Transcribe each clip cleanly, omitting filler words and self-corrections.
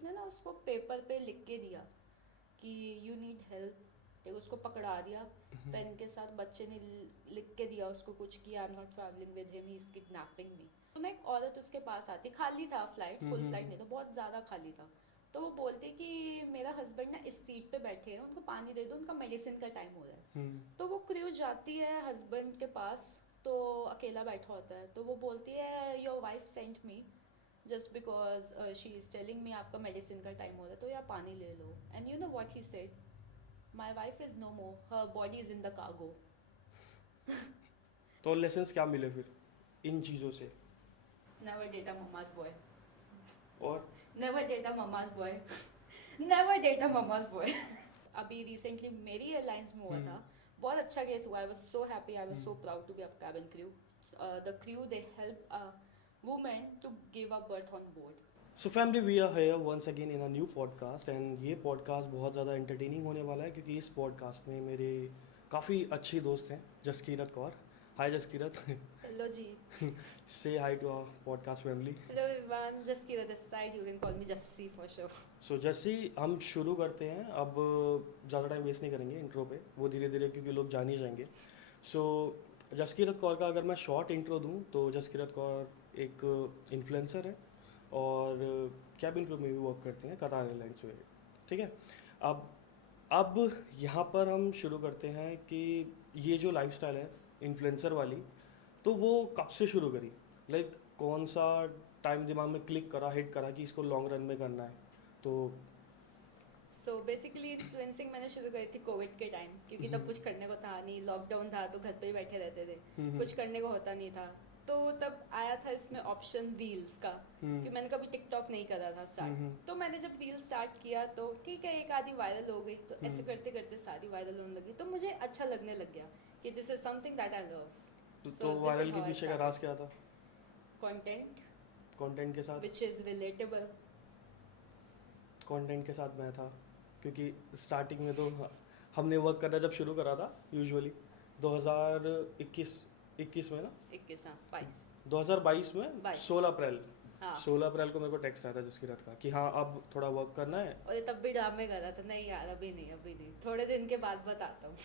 उसने ना उसको पेपर पे लिख के दिया कि यू नीड हेल्प, तो उसको पकड़ा दिया पेन के साथ। बच्चे ने लिख के दिया उसको कुछ कि I am not travelling with him, he is kidnapping me. तो ना एक औरत उसके पास आती, खाली था फ्लाइट, फुल फ्लाइट नहीं था, बहुत ज़्यादा खाली था। तो वो बोलती कि मेरा हस्बैंड ना इस सीट पे बैठे हैं, उनको पानी दे दो, उनका मेडिसिन का टाइम हो रहा है। तो वो क्रू जाती है हस्बैंड के पास, तो अकेला बैठा होता है। तो वो बोलती है your wife sent me just because she is telling me आपका मेडिसिन का टाइम हो रहा है, तो या पानी ले लो। And you know what he said, my wife is no more, her body is in the cargo. तो लेसन्स क्या मिले फिर इन चीज़ों से? Never date a mamma's boy, और never date a mamma's boy, never date a mamma's boy. अभी recently मेरी एयरलाइंस में हुआ था, बहुत अच्छा केस हुआ। I was so happy, I was so proud to be a cabin crew. The crew, they helped a woman to give a birth on board. So family, we are here once again in a new podcast, and ये podcast बहुत ज़्यादा entertaining होने वाला है क्योंकि इस podcast में मेरे काफ़ी अच्छी दोस्त हैं, जसकीरत कौर। हाय Jaskirat. Hello ji. Say hi to our podcast family. Hello everyone, just Kira this side. You can call me Jassi for sure. सो जैसे ही हम शुरू करते हैं, अब ज़्यादा टाइम वेस्ट नहीं करेंगे इंट्रो पे, वो धीरे धीरे क्योंकि लोग जान ही जाएंगे। सो जसकीरत कौर का अगर मैं शॉर्ट इंट्रो दूं तो जसकीरत कौर एक इन्फ्लुएंसर है और कैबिन क्रू में भी वर्क करते हैं कतार एयरलाइंस में। ठीक है। अब यहाँ पर हम शुरू करते हैं कि ये जो लाइफस्टाइल है इन्फ्लुएंसर वाली, तो वो कब से शुरू करी? लाइक कौन सा टाइम दिमाग में क्लिक करा, हिट करा कि इसको लॉन्ग रन में करना है? तो सो बेसिकली इन्फ्लुएंसिंग मैंने शुरू करी थी कोविड के टाइम, क्योंकि तब कुछ करने को था नहीं, लॉकडाउन था तो घर पे ही बैठे रहते थे, कुछ करने को होता नहीं था। तो तब आया था इसमें ऑप्शन रील्स का, कि मैंने कभी टिकटॉक नहीं करा था स्टार्ट। तो मैंने जब रील स्टार्ट किया तो ठीक है, एक आधी वायरल हो गई, तो ऐसे करते करते सारी वायरल होने लगी, तो मुझे अच्छा लगने लग गया कि this is something that I love. तो सो दिस वायरल इज के हाउ आई पीछे का राज स्टार्टेड। क्या था? कंटेंट कंटेंट के साथ? Which is relatable. कंटेंट के साथ मैं था क्योंकि स्टार्टिंग में तो हमने वर्क करना जब शुरू करा था यूजुअली 2021 में ना, 21 हाँ 22 2022 में 22 16 अप्रैल, हाँ। 16 अप्रैल को मेरे को टेक्स्ट आया था जसकीरत का कि हाँ अब थोड़ा वर्क करना है। और ये तब भी ड्रामे कर रहा था, नहीं यार अभी नहीं, अभी नहीं, थोड़े दिन के बाद बताता हूँ।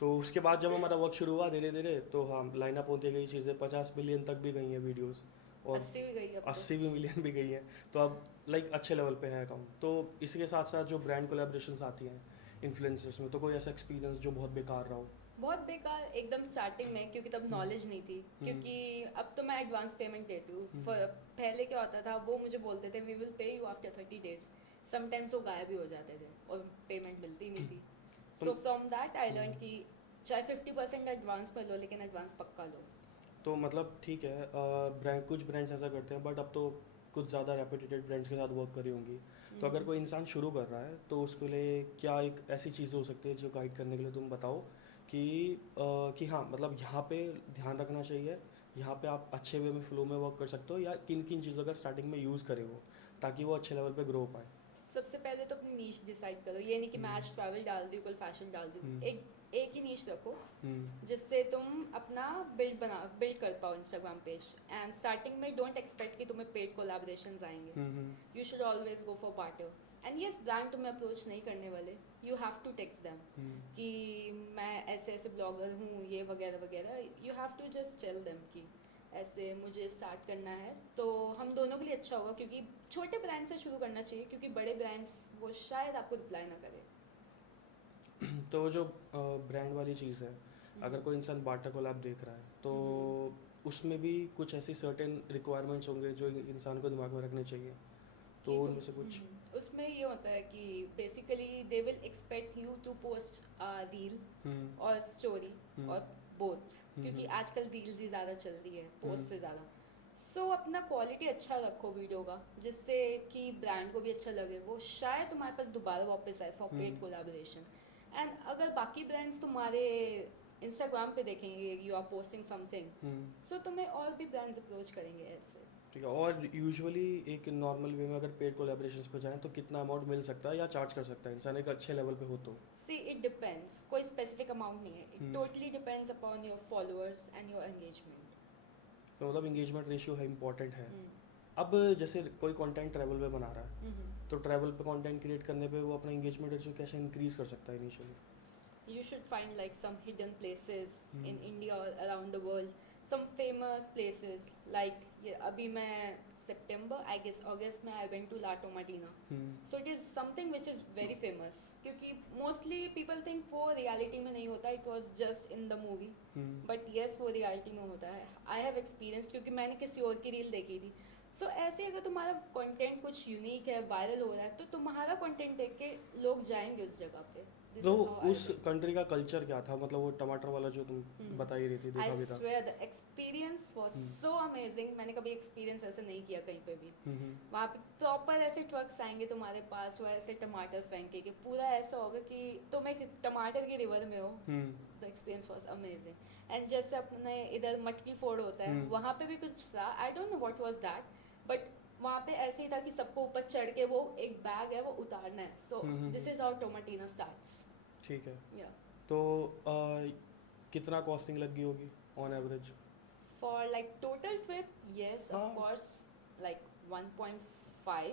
तो उसके बाद जब हमारा वर्क शुरू हुआ धीरे धीरे, तो हाँ लाइनअप होती गई चीज़ें, 50 मिलियन तक भी गई हैं वीडियोस, और 80 भी गई अब तो। 80 भी मिलियन भी गई हैं। तो अब लाइक अच्छे लेवल पे है अकाउंट। तो इसके साथ साथ जो ब्रांड कोलैबोरेशंस आती हैं इन्फ्लुएंसर्स में, तो कोई ऐसा एक्सपीरियंस जो बहुत बेकार रहा हो? बहुत बेकार एकदम स्टार्टिंग में, क्योंकि तब नॉलेज नहीं थी। क्योंकि अब तो मैं एडवांस पेमेंट देती हूँ, पहले क्या होता था, वो मुझे बोलते थे we will pay you after 30 days, sometimes वो गायब भी हो जाते थे और पेमेंट मिलती नहीं थी। So from that I learn कि चाहे 50% एडवांस पर लो, लेकिन एडवांस पक्का लो। तो मतलब ठीक है, ब्रांड कुछ ब्रांड्स ऐसा करते हैं, बट अब तो कुछ ज़्यादा रेपुटेटेड ब्रांड्स के साथ वर्क करी होंगी। तो अगर कोई इंसान शुरू कर रहा है तो उसके लिए क्या एक ऐसी चीज़ हो सकती है जो गाइड करने के लिए तुम बताओ कि हाँ मतलब यहाँ पे ध्यान रखना चाहिए, यहाँ पे आप अच्छे वे में फ्लो में वर्क कर सकते हो, या किन किन चीज़ों का स्टार्टिंग में यूज़ करें वो, ताकि वो अच्छे लेवल पे ग्रो हो पाए? सबसे पहले तो अपनी नीश डिसाइड करो, ये नहीं कि मैं आज ट्रैवल डाल दी, कल फैशन डाल दी। एक एक ही नीश रखो जिससे तुम अपना बिल्ड कर पाओ इंस्टाग्राम पेज। एंड स्टार्टिंग में डोंट एक्सपेक्ट कि तुम्हें पेड कोलैबोरेशंस आएंगे, you should always go for partner. And yes, brand तुम्हें अप्रोच नहीं करने वाले, you have to text them कि मैं ऐसे ऐसे ब्लॉगर हूँ, ये वगैरह वगैरह। You have to just tell them कि ऐसे मुझे स्टार्ट करना है, तो हम दोनों के लिए अच्छा होगा। क्योंकि छोटे ब्रांड से शुरू करना चाहिए, क्योंकि बड़े ब्रांड्स वो शायद आपको रिप्लाई ना करे। तो जो ब्रांड वाली चीज़ है, अगर कोई इंसान बाटा कोलैब देख रहा है तो उसमें भी कुछ ऐसी सर्टेन रिक्वायरमेंट्स होंगे जो इंसान को दिमाग में रखने चाहिए, तो कि उनमें से कुछ? उसमें ये होता है कि basically they will expect you to post reel और स्टोरी और बोथ, क्योंकि आजकल रील्स ही ज़्यादा चल रही है पोस्ट से ज़्यादा। सो अपना क्वालिटी अच्छा रखो वीडियो का, जिससे कि ब्रांड को भी अच्छा लगे, वो शायद तुम्हारे पास दोबारा वापस आए फॉर पेड कोलैबोरेशन। एंड अगर बाकी ब्रांड्स तुम्हारे इंस्टाग्राम पे देखेंगे यू आर पोस्टिंग समथिंग, सो तुम्हें और भी ब्रांड्स अप्रोच करेंगे ऐसे। ठीक है। और यूजुअली एक नॉर्मल वे में अगर पेड कोलैबोरेशंस पे जाएं तो कितना अमाउंट मिल सकता है या चार्ज कर सकता है इंसान एक अच्छे लेवल पे हो तो? सी इट डिपेंड्स, कोई स्पेसिफिक अमाउंट नहीं है, it totally depends upon your followers and your engagement. तो मतलब इंगेजमेंट रेशियो है, इंपॉर्टेंट है। अब जैसे कोई कंटेंट ट्रैवल पे बना रहा है, तो ट्रैवल पे कंटेंट क्रिएट करने पे वो अपना एंगेजमेंट रेशियो कैसे इंक्रीज कर सकता है initially? You should find like some hidden places in hmm India or around the world, some famous places like ये अभी मैं September I guess August में I went to La Tomatina. Hmm So it is something which is very famous क्योंकि mostly people think वो reality में नहीं होता, it was just in the movie, but yes वो reality में होता है. I have experienced क्योंकि मैंने किसी और की रील देखी थी. सो ऐसे अगर तुम्हारा कंटेंट कुछ यूनिक है, वायरल हो रहा है, तो तुम्हारा कंटेंट देख के लोग जाएंगे उस जगह पे. This तो is how I उस think. कंट्री का कल्चर क्या था, मतलब वो टमाटर वाला जो तुम बता ही रही थी, I देखा भी था? swear the experience was hmm so amazing. मैंने कभी एक्सपीरियंस ऐसा नहीं किया कहीं पे भी. हम्म वहाँ पे प्रॉपर ऐसे ट्रक्स आएंगे तुम्हारे पास, वो ऐसे टमाटर फेंके कि पूरा ऐसा होगा कि तुम एक टमाटर की रिवर में हो. Hmm the experience was amazing. And जैसे अपने इधर मटकी फोड़ होता है, वहाँ पे भी कुछ था. I don't know what was that, but वहाँ पे ऐसे ही था कि सबको ऊपर चढ़ के वो एक बैग है वो उतारना है. So this is how Tomatina starts. ठीक है. या तो कितना कॉस्टिंग लगी होगी on average? for like total trip, yes, of हाँ. course, like 1.5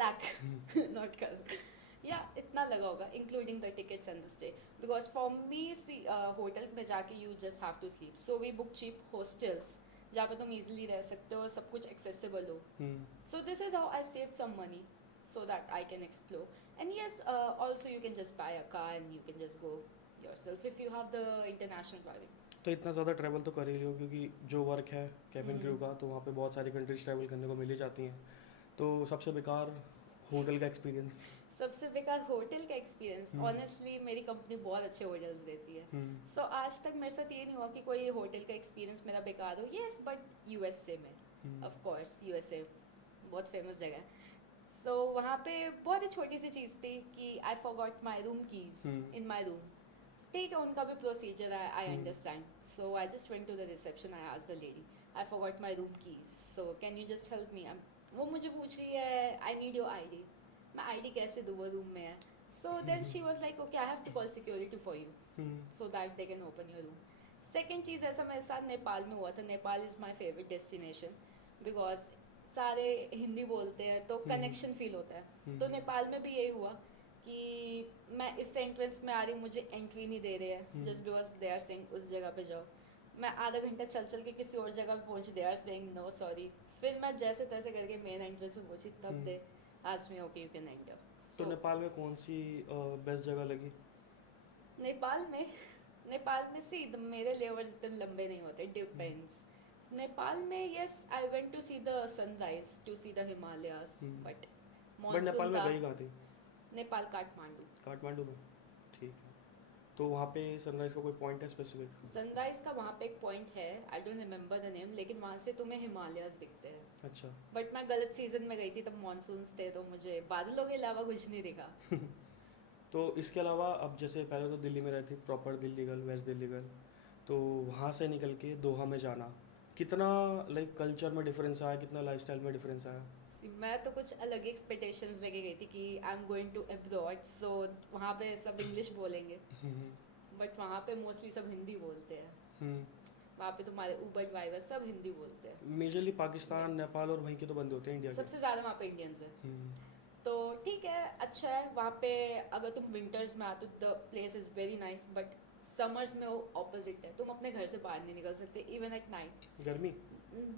lakh, not crore. Yeah, इतना लगा होगा including the tickets and the stay. Because for me, see, hotel में जाके you just have to sleep. So we book cheap hostels जहाँ पे तुम easily रह सकते हो, सब कुछ accessible हो. So this is how I saved some money so that I can explore. And yes, also you can just buy a car and you can just go yourself if you have the international driving. तो इतना ज़्यादा travel तो कर ही लियो, क्योंकि जो work है cabin crew का, तो वहाँ पे बहुत सारी कंट्रीज ट्रैवल करने को मिल ही जाती हैं. तो सबसे बेकार होटल का एक्सपीरियंस? सबसे बेकार होटल का एक्सपीरियंस, हम्म ऑनेस्टली मेरी कंपनी बहुत अच्छे होटल्स देती है. हम्म सो आज तक मेरे साथ ये नहीं हुआ कि कोई होटल का एक्सपीरियंस मेरा बेकार हो. येस, बट यूएसए में हम्म ऑफ कोर्स यूएसए बहुत फेमस जगह है. सो वहाँ पे बहुत ही छोटी सी चीज़ थी कि I forgot my room keys in my room. ठीक है, उनका भी प्रोसीजर है, I understand. So I just went to the reception, I asked the lady, I forgot my room keys, so can you just help me. वो मुझे पूछ रही है आई नीड योर आईडी. मैं आईडी कैसे दूँ, वो रूम में है. So then she was like okay I have to call security for you so that they can open your room. Second चीज़ ऐसा मेरे साथ नेपाल में हुआ था. Nepal is my favourite destination because सारे हिंदी बोलते हैं तो कनेक्शन फील होता है. तो नेपाल में भी यही हुआ कि मैं इस एंट्रेंस में आ रही हूँ, मुझे एंट्री नहीं दे रहे हैं just because they are saying उस जगह पे जाओ. मैं आधा घंटा चल चल के किसी और जगह पे पहुंची, they are saying no sorry. फिर मैं जैसे तैसे करके मेन एंट्रेंस में पहुंची, तब दे asked me okay you can enter. तो नेपाल में कौन सी बेस्ट जगह लगी? नेपाल में सी मेरे लेवर्स इतने लंबे नहीं होते, डिपेंड्स. नेपाल में yes I went to see the sunrise, to see the Himalayas, but Nepal monsoon में था. गई कहाँ थी? नेपाल काठमांडू. काठमांडू में. ठीक है. तो वहाँ पे सनराइज का कोई पॉइंट है स्पेसिफिक? सनराइज का वहाँ पे एक पॉइंट है, I don't remember the name, लेकिन वहाँ से तुम्हें हिमालयास दिखते हैं. अच्छा. बट मैं गलत सीजन में गई थी, तब मॉनसून्स थे, तो मुझे बादलों के अलावा कुछ नहीं दिखा. तो इसके अलावा अब जैसे पहले तो दिल्ली में रहती, proper Delhi girl, west Delhi girl, तो वहाँ से निकल के दोहा में जाना, कितना लाइक कल्चर में डिफरेंस आया, कितना लाइफस्टाइल में डिफरेंस आया? मैं तो कुछ अलग ही एक्सपेक्टेशंस लेके गई थी कि I am going to abroad, so वहाँ पे सब इंग्लिश बोलेंगे, बट वहाँ पे मोस्टली सब हिंदी बोलते हैं. वहाँ पे तुम्हारे उबर ड्राइवर सब हिंदी बोलते हैं. मेजरली पाकिस्तान, नेपाल और वहीं के तो बंदे होते हैं, इंडिया के. सबसे ज़्यादा वहाँ पे इंडियंस है. तो ठीक है, अच्छा है. वहाँ पे अगर तुम विंटर्स में आते हो the place is very nice, but summers में वो ऑपोजिट है. तुम अपने घर से बाहर नहीं निकल सकते इवन एट नाइट. गर्मी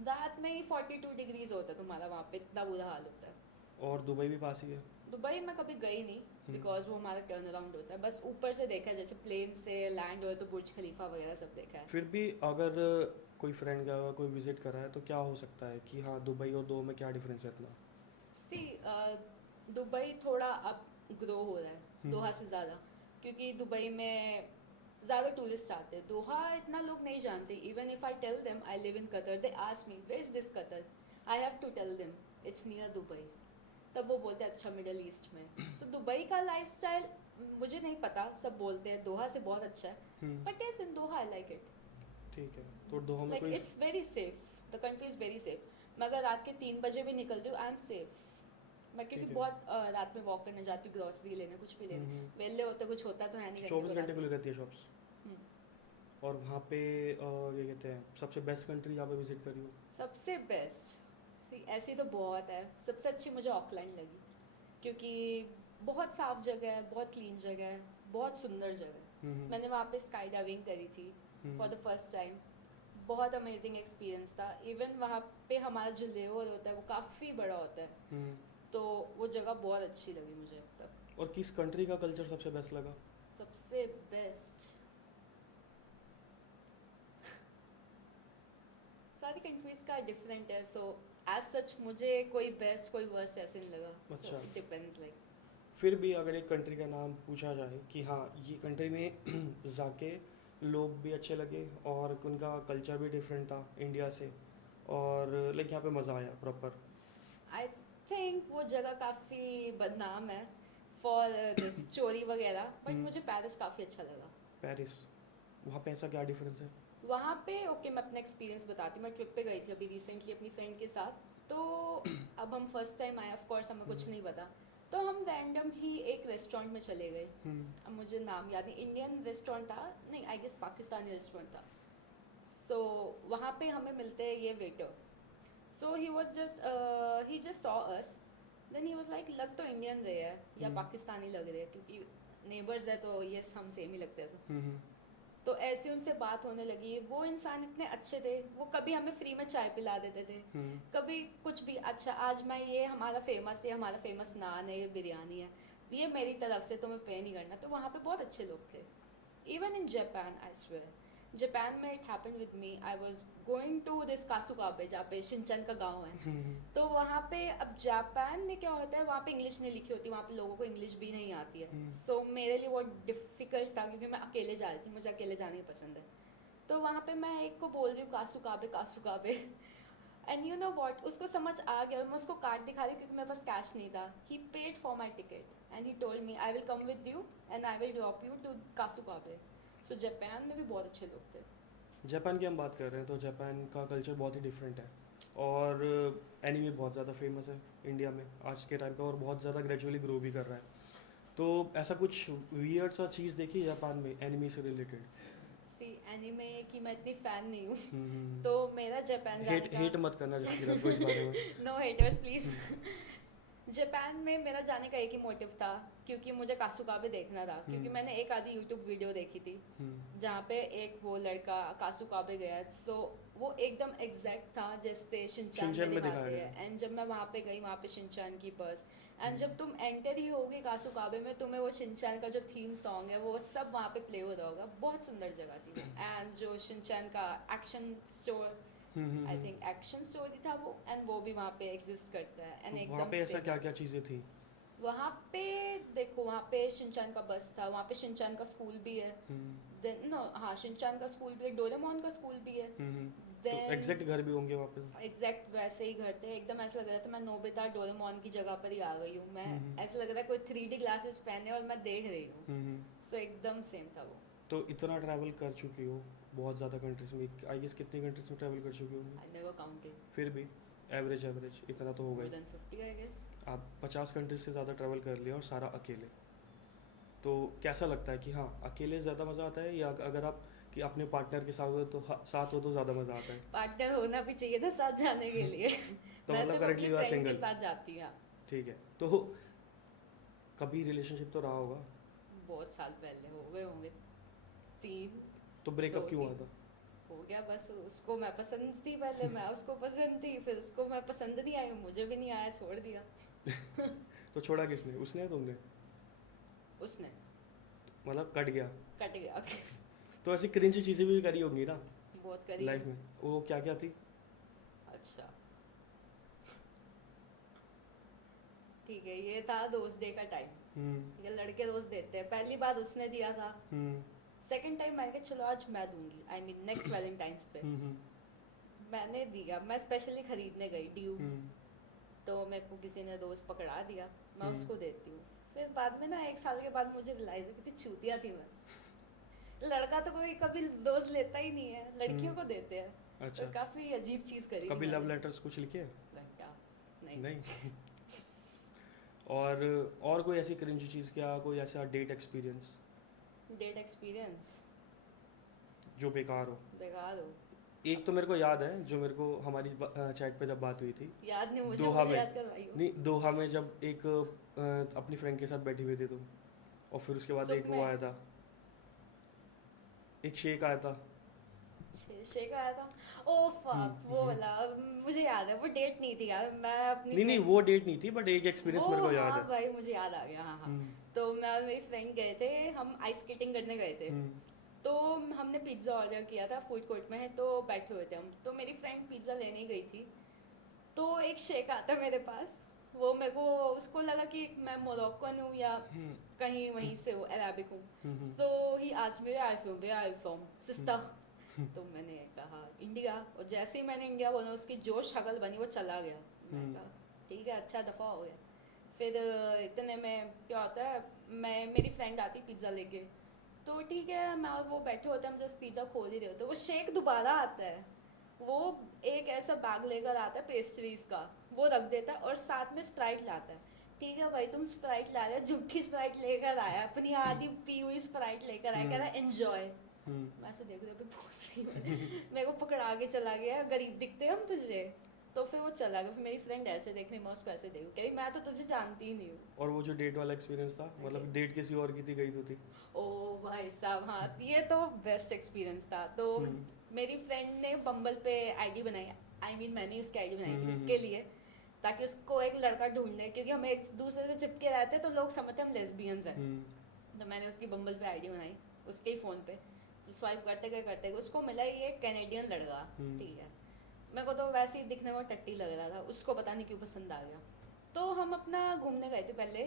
रात में ही 42 डिग्रीज होता है तुम्हारा वहाँ पे, इतना बुरा हाल होता है. और दुबई भी पास ही है. दुबई में कभी गई नहीं बिकॉज वो हमारा टर्न अराउंड होता है, बस ऊपर से देखा है, जैसे प्लेन से लैंड हो तो बुर्ज खलीफा वगैरह सब देखा है. फिर भी अगर कोई फ्रेंड गया हुआ, कोई विजिट कर रहा है, तो क्या हो सकता है कि हाँ दुबई और दो में क्या डिफरेंस है इतना? सी दुबई थोड़ा अब ग्रो हो रहा है दोहा से ज़्यादा, क्योंकि दुबई में ज़्यादा टूरिस्ट आते हैं. दोहा इतना लोग नहीं जानते. Even if I tell them I live in Qatar, they ask me where is this Qatar, I have to tell them it's near Dubai. तब वो बोलते हैं अच्छा मिडल ईस्ट में. सो दुबई का लाइफस्टाइल मुझे नहीं पता, सब बोलते हैं दोहा से बहुत अच्छा है, but yes in Doha I like it. ठीक है. तो दोहा में लाइक कोई it's very safe, the country is very safe. मैं अगर रात के 3 बजे भी निकलती हूँ आई एम सेफ. मैं क्योंकि ठीक है. बहुत रात में वॉक करने जाती हूँ, ग्रॉसरी लेने, कुछ भी लेने. वेले होते कुछ होता तो है नहीं. 24 घंटे खुली रहती है शॉप्स. और वहाँ पे ये कहते हैं सबसे बेस्ट कंट्री जहाँ पे विजिट करी हो? सबसे बेस्ट ऐसी तो बहुत है। सबसे अच्छी मुझे ऑकलैंड लगी, क्योंकि बहुत साफ जगह है, बहुत क्लीन जगह है, बहुत सुंदर जगह है। मैंने वहाँ पे स्काई डाइविंग करी थी फॉर द फर्स्ट टाइम। बहुत अमेजिंग एक्सपीरियंस था। इवन वहाँ पे हमारा जो लेवल होता है वो काफ़ी बड़ा होता है, तो वो जगह बहुत अच्छी लगी मुझे अब तक। और किस कंट्री का कल्चर सबसे बेस्ट लगा? सबसे बेस्ट सारी कंट्रीज का डिफरेंट है, सो एज सच मुझे कोई बेस्ट कोई वर्स्ट ऐसे नहीं लगा। अच्छा। It depends like. फिर भी अगर एक कंट्री का नाम पूछा जाए कि हाँ ये कंट्री में जाके लोग भी अच्छे लगे और उनका कल्चर भी डिफरेंट था इंडिया से, और लाइक यहाँ पे मज़ा आया प्रॉपर। आई थिंक वो जगह काफ़ी बदनाम है फॉर दिस चोरी वगैरह, बट मुझे पेरिस काफ़ी अच्छा लगा। पेरिस, वहाँ पे ऐसा क्या डिफरेंस है? वहाँ पे ओके मैं अपना एक्सपीरियंस बताती हूँ। मैं ट्रिप पे गई थी अभी रिसेंटली अपनी फ्रेंड के साथ, तो अब हम फर्स्ट टाइम आए, ऑफ कोर्स हमें कुछ नहीं पता, तो हम रैंडम ही एक रेस्टोरेंट में चले गए। अब मुझे नाम याद नहीं, इंडियन रेस्टोरेंट था, नहीं आई गेस पाकिस्तानी रेस्टोरेंट था। सो वहाँ पे हमें मिलते हैं ये waiter. So he just saw us, then he was like लग तो इंडियन रहे हैं या पाकिस्तानी लग रहे हैं, क्योंकि नेबर्स है तो यस हम सेम ही लगते हैं। तो ऐसे उनसे बात होने लगी। वो इंसान इतने अच्छे थे, वो कभी हमें फ्री में चाय पिला देते थे, कभी कुछ भी। अच्छा आज मैं ये हमारा फेमस नान है, ये बिरयानी है, ये मेरी तरफ से तुम्हें पे नहीं करना। तो वहाँ पे बहुत अच्छे लोग थे। Even in Japan, I swear, Japan में it happened with me. I was going to this Kasukabe, जहाँ पे शिनचैन का गांव है। तो वहाँ पे अब जापान में क्या होता है, वहाँ पे इंग्लिश नहीं लिखी होती, वहाँ पे लोगों को इंग्लिश भी नहीं आती है। सो मेरे लिए बहुत डिफ़िकल्ट था, क्योंकि मैं अकेले जा रही थी, मुझे अकेले जाने की पसंद है। तो वहाँ पे मैं एक को बोल रही हूँ कासुकाबे, एंड यू नो वॉट, उसको समझ आ गया। मैं उसको कार्ड दिखा रही हूँ क्योंकि मेरे पास कैश नहीं था। He paid for my ticket and he told me I will come with you and I will drop you to Kasukabe. So Japan में भी बहुत अच्छे लोग थे। जापान की हम बात कर रहे हैं तो जापान का कल्चर बहुत ही डिफरेंट है, और एनीमे बहुत ज़्यादा फेमस है इंडिया में आज के टाइम पे, और बहुत ज़्यादा ग्रेजुअली ग्रो भी कर रहा है। तो ऐसा कुछ वियर्ड सा चीज़ देखी है जापान में एनीमे से रिलेटेड? सी एनीमे की मैं इतनी फ़ैन नहीं हूँ, तो मेरा जापान जाने का हेट मत करना जिसकी को इस बारे में। No haters please. जापान में मेरा जाने का एक ही मोटिव था, क्योंकि मुझे कासुकाबे देखना था। क्योंकि मैंने एक आधी यूट्यूब वीडियो देखी थी जहाँ पे एक वो लड़का कासुकाबे गया, सो वो एकदम एग्जैक्ट था जैसे शिनचैन में दिखाते हैं। एंड जब मैं वहाँ पे गई, वहाँ पे शिनचैन की बस, एंड जब तुम एंटर ही होगी कासुकाबे में, तुम्हें वो शिनचैन का जो थीम सॉन्ग है वो सब वहाँ पे प्ले हो रहा होगा। बहुत सुंदर जगह थी। एंड जो शिनचैन का action store, I think action story था वो, एंड वो भी वहाँ पे एग्जिस्ट करता है। एंड वहाँ पे ऐसा क्या क्या चीज़ें थी? वहाँ पे देखो, वहाँ पे शिनचैन का बस था, वहाँ पे शिनचैन का स्कूल भी है। देन नो, हाँ शिनचैन का स्कूल भी है, डोरेमोन का स्कूल भी है। तो एग्जैक्ट घर भी होंगे वहाँ पे? एग्जैक्ट वैसे ही घर थे, एकदम ऐसा लग रहा था मैं नोबिता डोरेमोन की जगह पर ही आ गई हूँ मैं। ऐसा लग रहा है कोई 3D ग्लासेस पहने और मैं देख रही हूँ। सो एकदम सेम था वो। तो इतना ट्रैवल कर चुकी हो बहुत ज़्यादा कंट्रीज में, आई गेस कितनी कंट्रीज में ट्रैवल कर चुकी हो? I never counted. फिर भी एवरेज इतना तो होगा। More than 50 I guess. आप 50 कंट्रीज से ज़्यादा ट्रैवल कर लिया और सारा अकेले, तो कैसा लगता है कि हाँ अकेले ज़्यादा मज़ा आता है, या अगर आप कि अपने पार्टनर के साथ हो तो ज़्यादा मज़ा आता है? पार्टनर होना भी चाहिए था साथ जाने के लिए। तो मैं मतलब सिर्फ करेंटली अपनी यू आर फ्रेंड के सिंगल? साथ जाती हूँ। ठीक है, तो कभी रिलेशनशिप तो रहा होगा? बहुत साल पहले हो गए होंगे, 3। तो ब्रेकअप क्यों हुआ था? हो गया बस। उसको मैं पसंद थी पहले, मैं उसको पसंद थी, फिर उसको मैं पसंद नहीं आई, मुझे भी नहीं आया, छोड़ दिया। तो छोड़ा किसने, उसने या तुमने? उसने। मतलब कट गया? कट गया। तो ऐसी क्रिंज चीज़ें भी करी होंगी ना बहुत करी लाइफ में, वो क्या क्या थी? अच्छा ठीक है, ये था दोस्त डे का टाइम। ये लड़के दोस्त देते हैं, पहली बार उसने दिया था। सेकंड टाइम मैंने कहा चलो आज मैं दूंगी, आई मीन नेक्स्ट वैलेंटाइंस पे। मैंने दिया, मैं स्पेशली खरीदने गई ड्यू, तो मेरे को किसी ने दोस्त पकड़ा दिया, मैं उसको देती हूँ। फिर बाद में ना 1 साल के बाद मुझे रियलाइज हुआ कितनी चूतिया थी मैं। लड़का तो कोई कभी दोस्त लेता ही नहीं है, लड़कियों को देते हैं। अच्छा। तो काफी अजीब चीज करी। कभी लव लेटर्स कुछ लिखे हैं? नहीं। और कोई ऐसी क्रिंज चीज़, क्या कोई ऐसा डेट एक्सपीरियंस डेट एक्सपीरियंस जो बेकार हो? बेकार हो? एक तो मेरे को याद है जो मेरे को हमारी चैट पे जब बात हुई थी याद नहीं मुझे, दोहा मुझे में। याद करवाइयो। नहीं, दोहा में जब एक अपनी फ्रेंड के साथ बैठी हुई थी तुम, और फिर उसके बाद सुख एक वो में आया था, एक शेख आया था। शेख आया था। ओ फक, वो हम्म। वाला मुझे याद है। वो डेट नहीं थी यार, मैं अपनी नहीं नहीं, फ्रेंड। वो डेट नहीं थी, बट एक एक्सपीरियंस वो मेरे को याद हाँ है। भाई, मुझे याद आ गया, हाँ हाँ। हम्म। तो मैं और मेरी फ्रेंड गए थे, हम आइस स्केटिंग करने गए थे। हम्म। तो हमने पिज्ज़ा ऑर्डर किया था फूड कोर्ट में, है तो बैठे हुए थे हम, तो मेरी फ्रेंड पिज्ज़ा लेने गई थी। तो एक शेक आता मेरे पास, वो मेरे को, उसको लगा कि मैं मोरक्कन हूँ या हम्म। कहीं वहीं से हूँ, अरेबिक हूँ। हम्म। सो ही आज मेरे आई फ्रॉम, वे आई फ्रॉम सिस्टर। तो मैंने कहा इंडिया, और जैसे ही मैंने इंडिया बोला उसकी जो शक्ल बनी वो चला गया। मैंने कहा ठीक है, अच्छा दफ़ा हो गया। फिर इतने में क्या होता है, मैं मेरी फ्रेंड आती पिज़्ज़ा लेके, तो ठीक है मैं और वो बैठे होते हैं, हम जस्ट पिज़्ज़ा खोल ही रहे होते, वो शेक दोबारा आता है। वो एक ऐसा बैग लेकर आता है पेस्ट्रीज का, वो रख देता है और साथ में स्प्राइट लाता है। ठीक है भाई, तुम स्प्राइट ला रहे हो, झूठी स्प्राइट लेकर आया, अपनी आधी पी हुई स्प्राइट लेकर आया, कह रहा है एंजॉय। मैं ऐसे देख रही हूँ मेरे को पकड़ा के चला गया, गरीब दिखते हम तुझे। तो फिर वो चला गया, फिर मेरी फ्रेंड ऐसे देख रही, मैं उसको ऐसे देखूँ, कह रही मैं तो तुझे जानती ही नहीं हूँ। और वो जो डेट वाला एक्सपीरियंस था, मतलब डेट किसी और की थी, गई तो थी। ओ भाई साहब, हाँ ये तो बेस्ट एक्सपीरियंस था। तो मेरी फ्रेंड ने बम्बल पे आईडी बनाई, मैंने उसकी आईडी बनाई थी उसके लिए, ताकि उसको एक लड़का ढूंढने, क्योंकि हम एक दूसरे से चिपके रहते तो लोग समझते हम लेस्बियंस हैं। तो मैंने उसकी बम्बल पे आईडी बनाई उसके ही फ़ोन पे। तो स्वाइप करते गए उसको मिला ये कैनेडियन लड़का। ठीक है, मेरे को तो वैसे ही दिखने में टट्टी लग रहा था, उसको पता नहीं क्यों पसंद आ गया। तो हम अपना घूमने गए थे पहले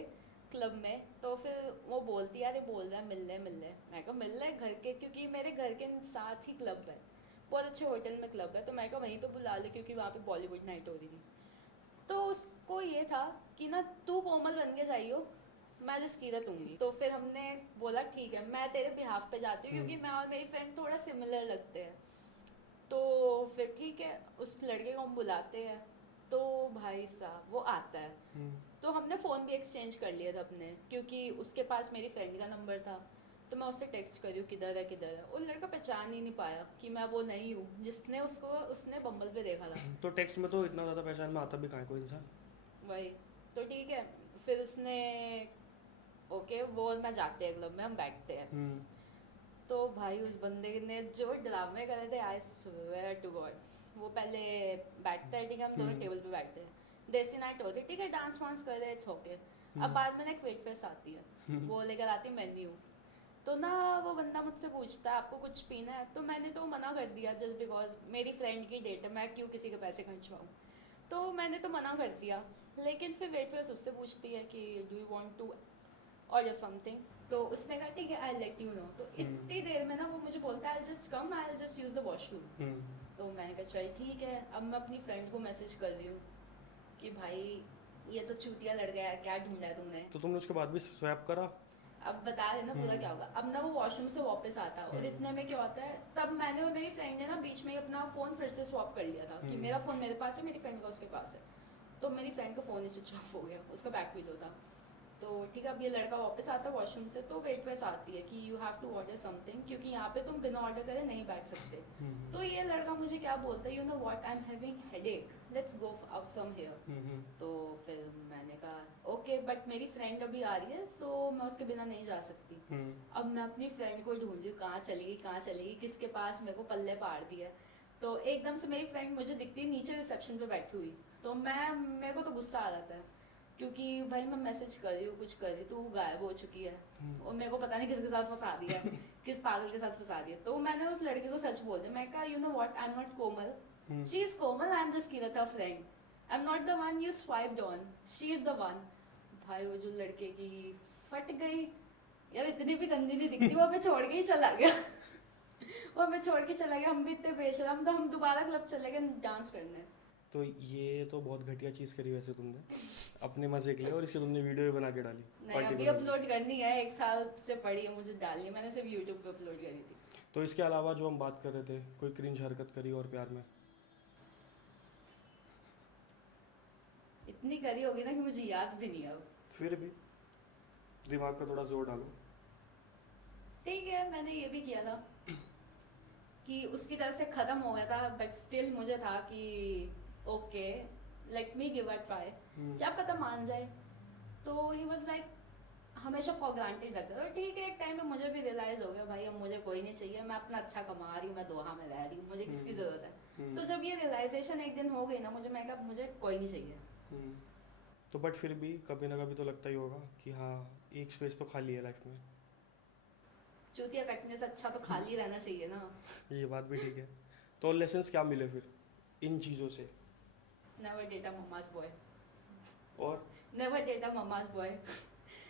क्लब में, तो फिर वो बोलती यार ये बोल रहा है मिल ले। मैं कहा मिल रहा है घर के, क्योंकि मेरे घर के साथ ही क्लब है, बहुत अच्छे होटल में क्लब है, तो मैं कहा वहीं पे बुला ले, क्योंकि वहाँ पे बॉलीवुड नाइट हो रही थी। तो उसको ये था कि ना तू कोमल बन के जाइयो, मैं जसकीरत हूँगी। तो फिर हमने बोला ठीक है मैं तेरे बिहाफ पे जाती हूँ, क्योंकि मैं और मेरी फ्रेंड थोड़ा सिमिलर लगते हैं। तो फिर ठीक है, उस लड़के को हम बुलाते हैं, तो भाई साहब वो आता है। तो हमने फ़ोन भी एक्सचेंज कर लिया था अपने, क्योंकि उसके पास मेरी फ्रेंड का नंबर था। तो मैं उससे टेक्स्ट करी किधर है किधर है, वो लड़का पहचान ही नहीं पाया कि मैं वो नहीं हूँ जिसने उसने बम्बल पे देखा था। तो टेक्स्ट में तो इतना ज़्यादा पहचान में आता भी कहाँ है कोई इंसान। वही, तो ठीक है, फिर उसने ओके वो और मैं जाते हैं क्लब में, हम बैठते हैं। तो भाई उस बंदे ने जो ड्रामे करे थे, आई स्वेयर टू गॉड। वो पहले बैठता है, ठीक है, हम दोनों टेबल पे बैठते हैं, देसी नाइट होती है, ठीक है, डांस वांस कर रहे हैं, इट्स ओके। अब बाद में एक वेट फेस आती है, वो लेकर आती है मेन्यू। तो ना वो बंदा मुझसे पूछता है आपको कुछ पीना है, तो मैंने तो मना कर दिया, जस्ट बिकॉज मेरी फ्रेंड की डेट है, मैं क्यों किसी के पैसे खर्चवाऊँ। तो मैंने तो मना कर दिया, लेकिन फिर वेट फेस उससे पूछती है कि do you want to order something. तो उसने कहा ठीक है आई लेट यू नो। तो इतनी देर में ना वो मुझे बोलता है I just come, I just use the washroom. तो मैंने कहा चल ठीक है। अब मैं अपनी फ्रेंड को मैसेज कर रही हूँ कि भाई ये तो चूतिया लड़ गया, क्या ढूंढा है तुमने। तो तुमने उसके बाद भी स्वैप करा। अब बता रहे ना पूरा क्या होगा। अब ना वो वॉशरूम से वापस आता है, और इतने में क्या होता है, तब मैंने और मेरी फ्रेंड ने ना बीच में ही अपना फ़ोन फिर से स्वैप कर लिया था कि मेरा फ़ोन मेरे पास है, मेरी फ्रेंड का उसके पास है। तो मेरी फ्रेंड का फ़ोन ही स्विच ऑफ हो गया, उसका बैक व्हील होता। तो ठीक है, अब ये लड़का वापस आता है वॉशरूम से, तो वेटरेस आती है कि you have to order something, क्योंकि यहाँ पे तुम बिना ऑर्डर करे नहीं बैठ सकते। तो ये लड़का मुझे क्या बोलता है, you know what, I am having headache, let's go up from here. तो फिर मैंने कहा ओके, बट मेरी फ्रेंड अभी आ रही है, सो मैं उसके बिना नहीं जा सकती। अब मैं अपनी फ्रेंड को ढूंढ रही हूँ, कहाँ चलेगी, किसके पास मेरे को पल्ले पाड़ दिया। तो एकदम से मेरी फ्रेंड मुझे दिखती है नीचे रिसेप्शन पे बैठी हुई। तो मेरे को तो गुस्सा आ जाता है, क्योंकि भाई मैं मैसेज कर रही हूँ, कुछ कर रही, तू गायब हो चुकी है, और मेरे को पता नहीं किसके साथ फंसा दिया, किस पागल के साथ फंसा दिया। तो मैंने उस लड़के को सच बोल दिया, मैं कहा you know what, I am not Komal, she is Komal, I am just Kirat her friend, I am not the one you swiped on, she is the one. भाई वो जो लड़के की फट गई यार, इतनी भी गंदी नहीं दिखती, वो हमें छोड़ के ही चला गया। वो हमें छोड़ के चला गया, हम भी इतने बेशरम, तो हम दोबारा क्लब चले गए डांस करने। तो ये तो बहुत घटिया चीज़ करी वैसे तुमने, अपने मजे के लिए, और इसकी तुमने वीडियो भी बना के डाली। नहीं अभी अपलोड करनी है, 1 साल से पड़ी है मुझे डालनी, मैंने सिर्फ यूट्यूब पे अपलोड करी थी। तो इसके अलावा जो हम बात कर रहे थे, कोई क्रिंज हरकत करी और प्यार में? इतनी करी होगी ना कि मुझे याद भी नहीं है अब। फिर भी दिमाग पे थोड़ा जोर डालो। ठीक है, मैंने ये भी किया था कि उसकी तरफ से ख़त्म हो गया था, बट स्टिल मुझे था कि okay let me give a try, क्या पता मान जाए। तो ही वॉज लाइक हमेशा फॉर ग्रांटेड रखता था। ठीक है, एक टाइम पे मुझे भी रियलाइज़ हो गया भाई अब मुझे कोई नहीं चाहिए, मैं अपना अच्छा कमा रही हूँ, मैं दोहा में रह रही हूँ, मुझे किसकी ज़रूरत है। तो जब ये रियलाइजेशन एक दिन हो गई ना मुझे, मैं कहा मुझे कोई नहीं चाहिए। तो बट फिर भी कभी ना कभी तो लगता ही होगा कि हाँ एक स्पेस तो खाली है लाइफ में। चूतिया कटने से अच्छा तो खाली रहना चाहिए ना। ये बात भी ठीक है। तो लेसन्स क्या मिले फिर इन चीज़ों से? Never date a mamma's boy, और never date a mamma's boy,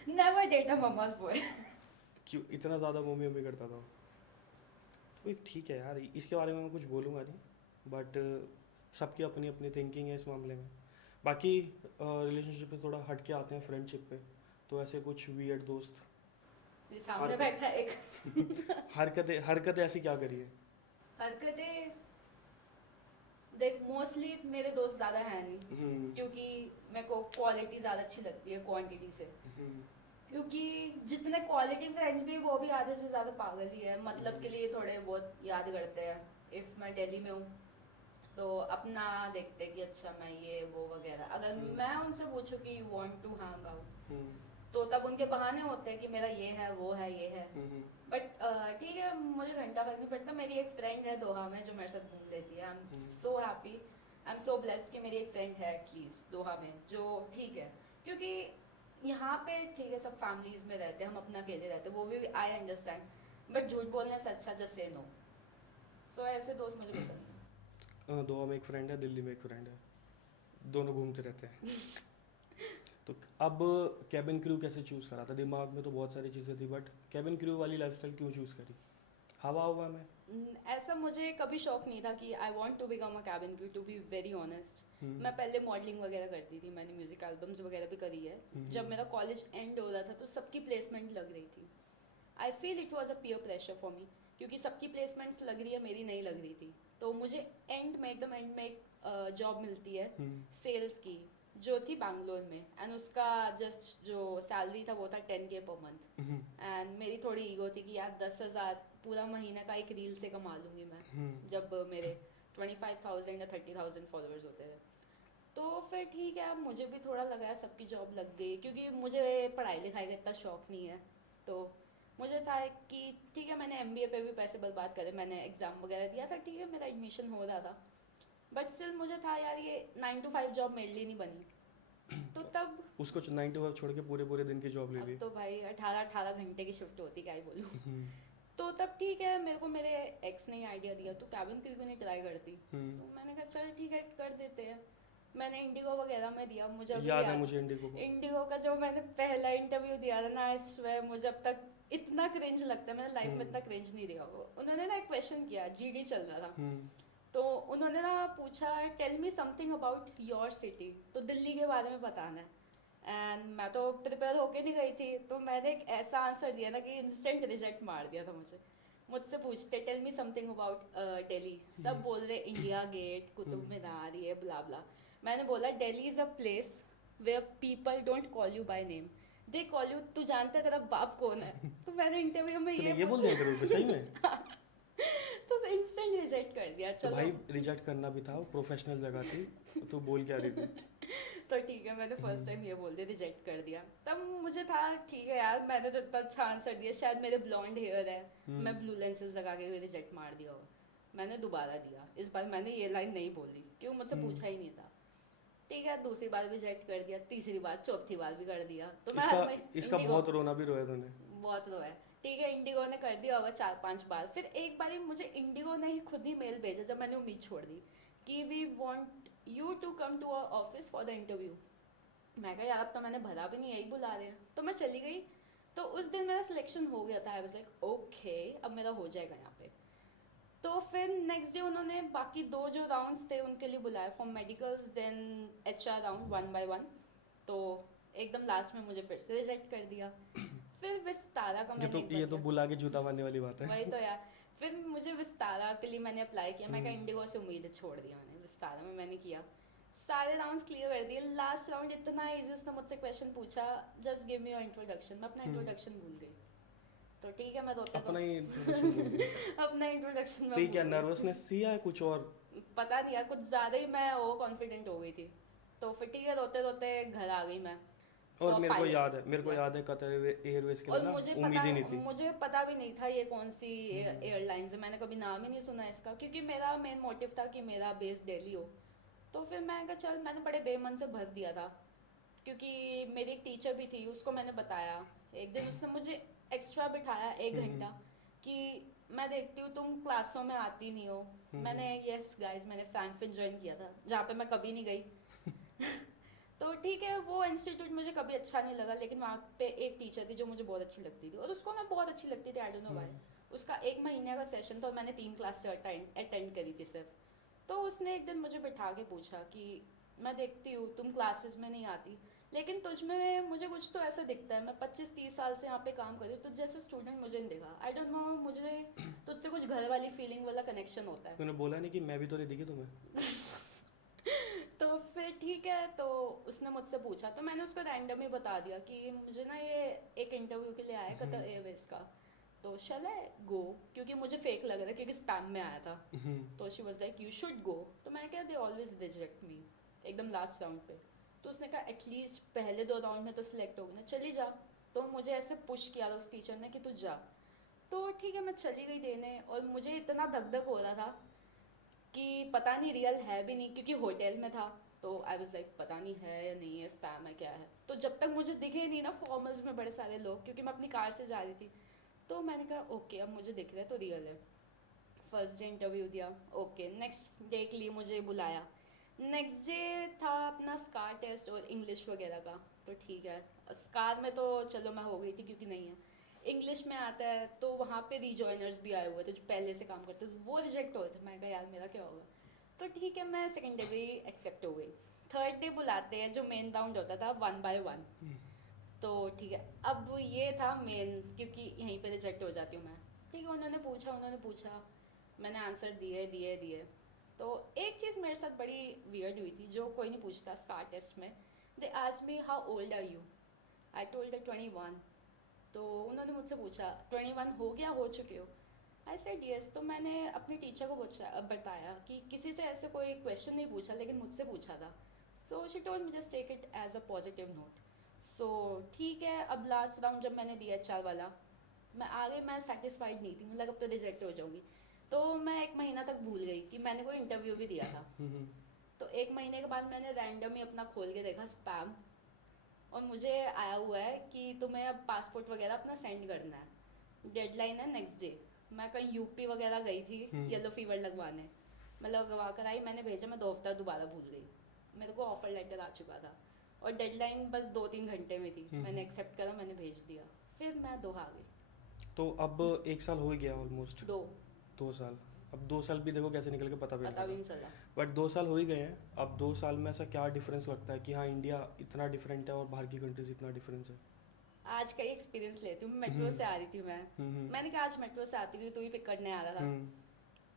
never date a mamma's boy. क्यों इतना ज़्यादा मम्मी मम्मी करता था? तो ठीक है यार, इसके बारे में मैं कुछ बोलूँगा नहीं, बट सबकी अपनी अपनी थिंकिंग है इस मामले में। बाकी रिलेशनशिप पे थोड़ा हट के आते हैं फ्रेंडशिप पे। तो ऐसे कुछ वियर्ड दोस्त ये सामने बैठा एक हरकतें ऐसी क्या करी है? हरकतें देख, मोस्टली मेरे दोस्त ज़्यादा है नहीं, क्योंकि मेरे को क्वालिटी ज़्यादा अच्छी लगती है क्वांटिटी से। क्योंकि जितने क्वालिटी फ्रेंड्स भी वो भी आधे से ज़्यादा पागल ही है, मतलब के लिए थोड़े बहुत याद करते हैं। इफ़ मैं दिल्ली में हूँ तो अपना देखते कि अच्छा मैं ये वो वगैरह, अगर मैं उनसे पूछूं कि you want to hang out तो तब उनके बहाने होते हैं कि मेरा ये है वो है ये है। बट ठीक है, मुझे घंटा फर्क नहीं पड़ता। मेरी एक फ्रेंड है दोहा में जो मेरे साथ घूम लेती है। I am so happy, I am so blessed कि मेरी एक फ्रेंड है एटलीस्ट दोहा में जो ठीक है। क्योंकि यहाँ पे ठीक है सब फैमिलीज में रहते हैं, हम अपना अकेले रहते हैं, वो भी आई अंडरस्टैंड, बट झूठ बोलने से अच्छा जस्ट से नो। सो ऐसे दोस्त मुझे पसंद है। गोवा में एक फ्रेंड है, दिल्ली में एक फ्रेंड है, दोनों घूमते रहते हैं। तो अब कैबिन क्रू कैसे चूज़ करा था? दिमाग में तो बहुत सारी चीज़ें थी, बट कैबिन क्रू वाली लाइफस्टाइल क्यों चूज़ करी? हवा हुआ में ऐसा मुझे कभी शौक नहीं था कि I want to become a cabin crew, to be very honest. मैं पहले मॉडलिंग वगैरह करती थी, मैंने म्यूजिक एल्बम्स वगैरह भी करी है। जब मेरा कॉलेज एंड हो रहा था तो सबकी प्लेसमेंट लग रही थी। I feel it was a peer pressure for me, क्योंकि सबकी प्लेसमेंट्स लग रही है, मेरी नहीं लग रही थी। तो मुझे एकदम एंड में एक जॉब मिलती है सेल्स की, जो थी बैंगलोर में, एंड उसका जस्ट जो सैलरी था वो था 10K पर मंथ। एंड मेरी थोड़ी ईगो थी कि यार 10,000 पूरा महीना का एक रील से कमा लूँगी मैं, जब मेरे 25,000 या 30,000 फॉलोअर्स होते थे। तो फिर ठीक है, मुझे भी थोड़ा लगा सबकी जॉब लग गई, क्योंकि मुझे पढ़ाई लिखाई का इतना शौक नहीं है। तो मुझे था कि ठीक है, मैंने MBA पे भी पैसे बर्बाद करे, मैंने एग्ज़ाम वगैरह दिया था, ठीक है मेरा एडमिशन हो रहा था, बट स्टिल मुझे था यार ये 9 to 5 जॉब मेरे लिए नहीं बनी। तो तब उसको 9 to 5 छोड़ के पूरे पूरे दिन की जॉब ले ली। तो भाई 18 घंटे की शिफ्ट होती, क्या ही बोलूँ। तो तब ठीक है, मेरे को मेरे एक्स ने आइडिया दिया तो कैबिन क्रू नहीं ट्राई करती। तो मैंने कहा चल ठीक है कर देते हैं। मैंने इंडिगो वगैरह में दिया, मुझे अभी याद है मुझे इंडिगो का जो मैंने पहला इंटरव्यू दिया था ना, आई स्वेयर मुझे अब तक इतना क्रिंज लगता है, मैंने लाइफ में इतना क्रिंज नहीं दिया। उन्होंने ना एक क्वेश्चन किया, GD चल रहा था, तो उन्होंने ना पूछा tell me something about your city, तो दिल्ली के बारे में बताना है। एंड मैं तो प्रिपेयर होके नहीं गई थी, तो मैंने एक ऐसा आंसर दिया ना कि इंस्टेंट रिजेक्ट मार दिया था मुझे। मुझसे पूछते tell me something about Delhi, सब बोल रहे इंडिया गेट, कुतुब मीनार, ये ब्ला ब्ला। मैंने बोला Delhi is a place where people don't call you by name, they call you, तू जानता है तेरा बाप कौन है। तो मैंने इंटरव्यू में ये बोल दिया इंटरव्यू पे सही में? तो इंस्टेंट रिजेक्ट कर दिया। तो भाई रिजेक्ट करना भी था, वो प्रोफेशनल जगह थी, तो बोल क्या रही थी? तो ठीक है, मैंने फर्स्ट टाइम ये बोल दिया, रिजेक्ट कर दिया। तब मुझे था ठीक है यार, मैंने तो इतना अच्छा आंसर दिया, शायद मेरे ब्लॉन्ड हेयर है, मैं ब्लू लेंसेज लगा के भी रिजेक्ट मार दिया होगा। मैंने दोबारा दिया, इस बार मैंने ये लाइन नहीं बोली, क्यों मुझसे पूछा ही नहीं था। ठीक है, दूसरी बार भी रिजेक्ट कर दिया, तीसरी बार, चौथी बार भी कर दिया। तो मैं इसका बहुत रोना भी रोया तूने? बहुत रोया। ठीक है, इंडिगो ने कर दिया होगा 4-5 बार। फिर एक बार मुझे इंडिगो ने ही खुद ही मेल भेजा जब मैंने उम्मीद छोड़ दी कि we want you to come to our office for the interview. मैं कहा यार अब तो मैंने भरा भी नहीं, यही बुला रहे हैं। तो मैं चली गई, तो उस दिन मेरा सिलेक्शन हो गया था। आई वाज लाइक ओके, अब मेरा हो जाएगा यहाँ पे। तो फिर नेक्स्ट डे उन्होंने बाकी 2 जो राउंड्स थे उनके लिए बुलाया for medicals, then HR round 1 by 1। तो एकदम लास्ट में मुझे फिर से रिजेक्ट कर दिया। फिर विस्तारा का मैंने ये तो बुला के जूता मारने वाली बात है। वही तो यार। फिर मुझे विस्तारा के लिए मैंने अप्लाई किया, मैं कहा इंडिगो से उम्मीद छोड़ दिया मैंने, विस्तारा में मैंने किया, सारे राउंड्स क्लियर कर दिए। लास्ट राउंड इतना ईजी, उसने मुझसे क्वेश्चन पूछा just give me your introduction, मैं अपना इंट्रोडक्शन भूल गई। तो ठीक है मैं रोते अपना तो ही introduction बोल दो। अपना इंट्रोडक्शन में तो ये क्या बोल रही हूँ। नर्वसनेस थी या कुछ और? पता नहीं यार कुछ ज़्यादा ही मैं ओवर कॉन्फिडेंट हो गई थी। तो फिर ठीक है रोते रोते घर आ गई मैं। और फॉर मेरे को पायलट। याद है, मेरे को या याद है कतर एयरवेज के लिए और ना उम्मीद ही नहीं थी। मुझे पता भी नहीं था ये कौन सी हम्म, एयरलाइंस है, मैंने कभी नाम ही नहीं सुना इसका, क्योंकि मेरा मेन मोटिव था कि मेरा बेस दिल्ली हो। तो फिर मैंने कहा चल, मैंने बड़े बेमन से भर दिया था, क्योंकि मेरी एक टीचर भी थी, उसको मैंने बताया। एक दिन उसने मुझे एक्स्ट्रा बिठाया 1 घंटा हम्म, कि मैं देखती हूँ तुम क्लासों में आती नहीं हो। हम्म, मैंने यस गाइस मैंने फ्रैंकफिन ज्वाइन किया था, जहाँ पे मैं कभी नहीं गई। तो ठीक है वो इंस्टीट्यूट मुझे कभी अच्छा नहीं लगा, लेकिन वहाँ पे एक टीचर थी जो मुझे बहुत अच्छी लगती थी, और उसको मैं बहुत अच्छी लगती थी, आई डोंट नो व्हाई। हम्म, उसका 1 महीने का सेशन था और मैंने 3 क्लास से अटेंड करी थी सिर्फ। तो उसने एक दिन मुझे बिठा के पूछा कि मैं देखती हूँ तुम क्लासेस में नहीं आती, लेकिन तुझ में मुझे कुछ तो ऐसा दिखता है, मैं 25-30 साल से यहाँ पे काम कर रही हूँ, तुझ जैसे स्टूडेंट मुझे नहीं दिखा, आई डोंट नो, मुझे तुझसे कुछ घर वाली फीलिंग वाला कनेक्शन होता है। तूने बोला नहीं कि मैं भी तो नहीं दिखी तुम्हें? तो फिर ठीक है, तो उसने मुझसे पूछा तो मैंने उसको रैंडम ही बता दिया कि मुझे ना ये एक इंटरव्यू के लिए आया है हम्म, कतर एयरवेज का, तो शैल आई गो, क्योंकि मुझे फेक लग रहा था क्योंकि स्पैम में आया था। हम्म, तो she was like you should go. तो मैंने कहा दे ऑलवेज रिजेक्ट मी एकदम लास्ट राउंड पे। तो उसने कहा एटलीस्ट पहले 2 राउंड में तो सिलेक्ट होगी ना, चली जा। तो मुझे ऐसे पुश किया था उस टीचर ने कि तू जा। तो ठीक है मैं चली गई देने, और मुझे इतना धक धक हो रहा था कि पता नहीं रियल है भी नहीं, क्योंकि होटल में था। तो आई वाज लाइक पता नहीं है या नहीं है, स्पैम है क्या है। तो जब तक मुझे दिखे नहीं ना फॉर्मल्स में बड़े सारे लोग, क्योंकि मैं अपनी कार से जा रही थी, तो मैंने कहा ओके अब मुझे दिख रहा है तो रियल है। फर्स्ट डे इंटरव्यू दिया, ओके नेक्स्ट डे के लिए मुझे बुलाया। नेक्स्ट डे था अपना स्कार टेस्ट और इंग्लिश वगैरह का। तो ठीक है, स्कार में तो चलो मैं हो गई थी क्योंकि नहीं है। इंग्लिश में आता है तो वहाँ पे रीजॉइनर्स भी आए हुए थे जो पहले से काम करते थे, वो रिजेक्ट हो रहे थे। मैं कहा यार मेरा क्या होगा। तो ठीक है मैं सेकेंड डे भी एक्सेप्ट हो गई। थर्ड डे बुलाते हैं जो मेन राउंड होता था 1 by 1। तो ठीक है अब ये था मेन, क्योंकि यहीं पे रिजेक्ट हो जाती हूँ मैं। ठीक है उन्होंने पूछा, मैंने आंसर दिए दिए दिए। तो एक चीज़ मेरे साथ बड़ी वियर्ड हुई थी जो कोई नहीं पूछता स्कार टेस्ट में। They asked me how old are you, I told 21। तो उन्होंने मुझसे पूछा 21 हो गया, हो चुके हो? I said yes. तो मैंने अपनी टीचर को बताया कि किसी से ऐसे कोई क्वेश्चन नहीं पूछा लेकिन मुझसे पूछा था। So she told me just take it as a positive note. So ठीक है अब लास्ट राउंड जब मैंने दिया HR वाला, मैं आगे मैं सेटिस्फाइड नहीं थी, मुझे लगा अब तो रिजेक्ट हो जाऊंगी। तो मैं 1 महीना तक भूल गई कि मैंने कोई इंटरव्यू भी दिया था। हम्म, तो 1 महीने के बाद मैंने रैंडम ही अपना खोल के देखा स्पैम, और मुझे आया हुआ है कि तुम्हें अब पासपोर्ट वगैरह अपना सेंड करना है, डेडलाइन है नेक्स्ट डे। मैं कहीं यूपी वगैरह गई थी हम्म। येलो फीवर लगवाने, मैं लगवा कर आई, मैंने भेजा, मैं 2 हफ्ता दोबारा भूल गई। मेरे को ऑफर लेटर आ चुका था और डेडलाइन बस 2-3 घंटे में थी, मैंने एक्सेप्ट करा, मैंने भेज दिया, फिर मैं दोहा आ गई। तो अब 1 साल हो ही गया ऑलमोस्ट। दो 2 साल। अब 2 साल भी देखो कैसे निकल के पता भी नहीं पता भी लगा। नहीं चला। बट 2 साल हो ही गए हैं, अब 2 साल में ऐसा क्या डिफरेंस लगता है कि हाँ इंडिया इतना डिफरेंट है और बाहर की कंट्रीज इतना डिफरेंस है? आज का ही एक्सपीरियंस लेती हूँ, मेट्रो हम्म, से आ रही थी मैं। हम्म, मैंने कहा आज मेट्रो से आती हुई तू ही पिक करने आ रहा था। हम्म।